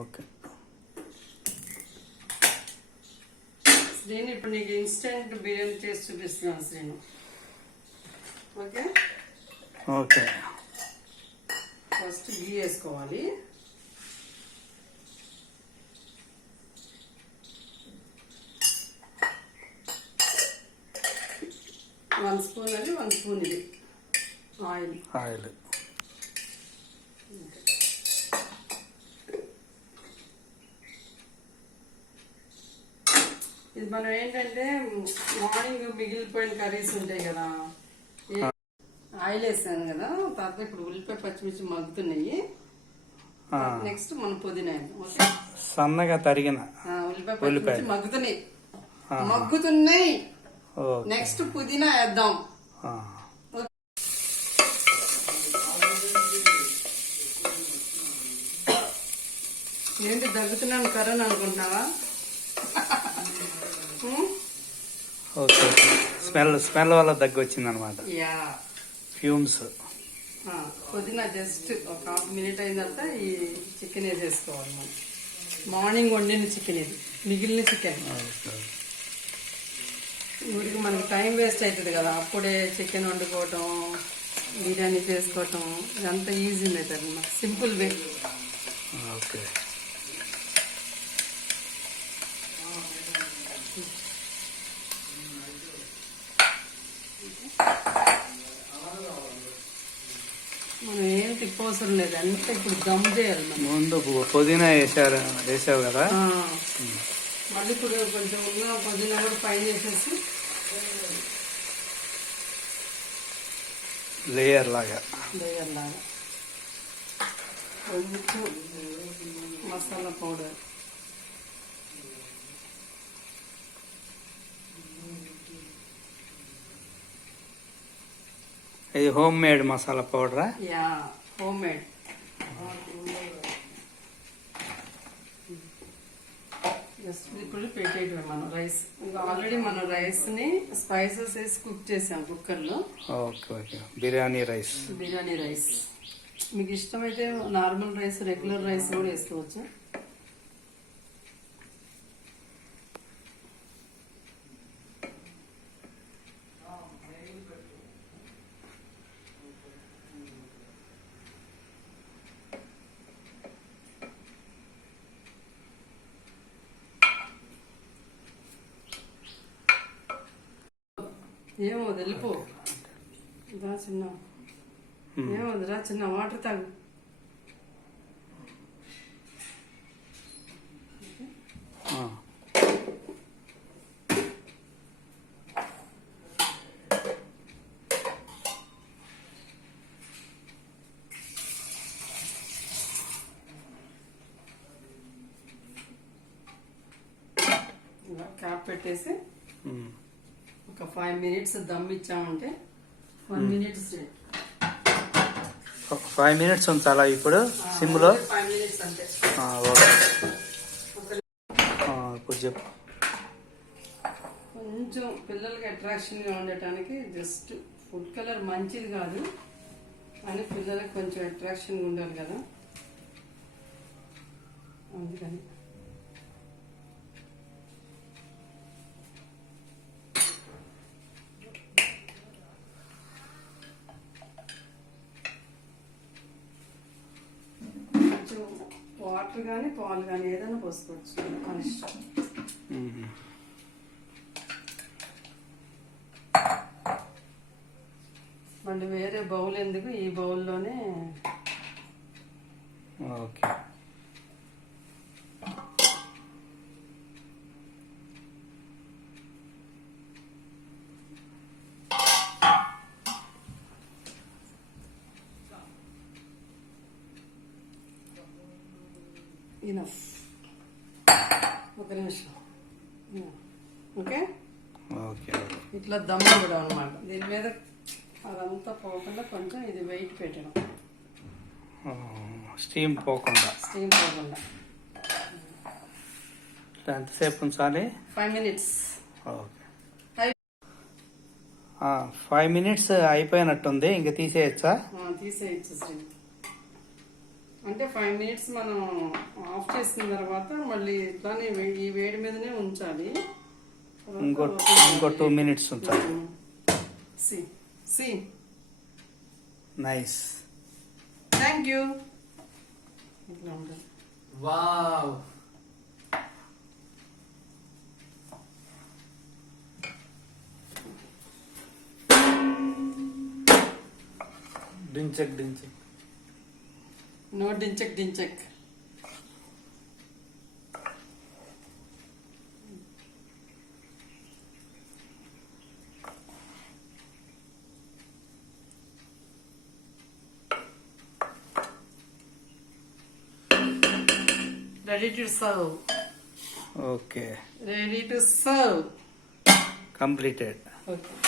Okay. Srinu ఇప్పుడు నీకు instant biryani చేసి చూపిస్తున్నాను Srinu. Okay okay. First ghee వేసుకోవాలి. వన్ స్పూన్ అది 1 స్పూన్ ఇది ఆయిల్. ఇది మనం ఏంటంటే మార్నింగ్ మిగిలిపోయిన కర్రీస్ ఉంటాయి కదా, ఆయిల్ వేసాను కదా. తర్వాత ఇప్పుడు ఉల్లిపాయ పచ్చిమిర్చి మగ్గుతున్నాయి. నెక్స్ట్ మనం పుదీనా వేద్దాం. సన్నగా తరిగిన ఉల్లిపాయ పచ్చిమిర్చి మగ్గుతున్నాయి. నెక్స్ట్ పుదీనా వేద్దాం. ఏంటి దగ్గుతున్నాను కరోనా అనుకుంటున్నావా? ఓకే. స్మెల్ వల్ల దగ్గు వచ్చింది అనమాట. ఫ్యూమ్స్. పుదీనా జస్ట్ ఒక ½ మినిట్ అయిన తర్వాత ఈ చికెన్ వేసేసుకోవాలి. మనం మార్నింగ్ వండిన చికెన్, ఇది మిగిలిన చికెన్. ఊరికి మనకి టైం వేస్ట్ అవుతుంది కదా, అప్పుడే చికెన్ వండుకోవటం, బిర్యానీ చేసుకోవటం, ఇదంతా easy method, simple way. Okay. మనం ఏం తిప్పవసరం లేదు, అంతా ఇప్పుడు దమ్ చేయాలి. ముందు పుదీనా వేసావు కదా, మళ్ళీ ఇప్పుడు కొంచెం ఉన్న పుదీనా కూడా పైన వేసేసి లేయర్ లాగా కొంచెం మసాలా పౌడర్. ఇది హోమ్ మేడ్ మసాలా పౌడరా? Yeah, homemade. జస్ట్ ఇప్పుడు పెట్టేయటమే మనం రైస్. ఇంకా ఆల్రెడీ మనం రైస్ ని స్పైసెస్ వేసి కుక్ చేసాం కుక్కర్లో. Okay okay. బిర్యానీ రైస్. మీకు ఇష్టమైతే నార్మల్ రైస్, రెగ్యులర్ రైస్ కూడా వేసుకోవచ్చు. ఏమో వెళ్ళిపో రా చిన్న, ఏమోదిరా చిన్న, వాటర్ తాగు. క్యాప్ పెట్టేసి ఒక 5 minutes దమ్ ఇచ్చామంటే 1 minute స్ట్రేట్. 5 minutes ఉంచాలా ఇప్పుడు సిమ్ లో? 5 minutes అంతే. ఇప్పుడు చెప్పు. కొంచెం పిల్లలకి అట్రాక్షన్ గా ఉండటానికి, జస్ట్ ఫుడ్ కలర్ మంచిది కాదు అని పిల్లలకి కొంచెం అట్రాక్షన్ ఉండాలి కదా, అందుకని. వాటర్ కానీ పాలు కానీ ఏదైనా పోసుకోవచ్చు, మన ఇష్టం. మళ్ళీ వేరే బౌల్ ఎందుకు, ఈ బౌల్లోనే. ఓకే. ఇనఫ్. ఒక నిమిషం. ఓకే. ఇట్లా దమ్ కూడా అనమాట. దీని మీద అదంతా పోకుండా కొంచెం ఇది వెయిట్ పెట్టడం, స్టీమ్ పోకుండా. ఎంతసేపు ఉంచాలి? 5 minutes. ఓకే. 5 minutes అయిపోయినట్టుంది, ఇంకా తీసేయచ్చా? తీసేయచ్చు శ్రీ. అంటే 5 మినిట్స్ మనం ఆఫ్ చేసిన తర్వాత మళ్ళీ ఇట్లానే ఈ వేడి మీదనే ఉంచాలి. ఇంకో 2 మినిట్స్ ఉంచాలి. సి సి నైస్. Thank you. ఇట్లా ఉంటుంది. వావ్. డించెక్ డించెక్. నో డించెక్ డించెక్. Ready to serve. Okay, Ready to serve. Completed. Okay.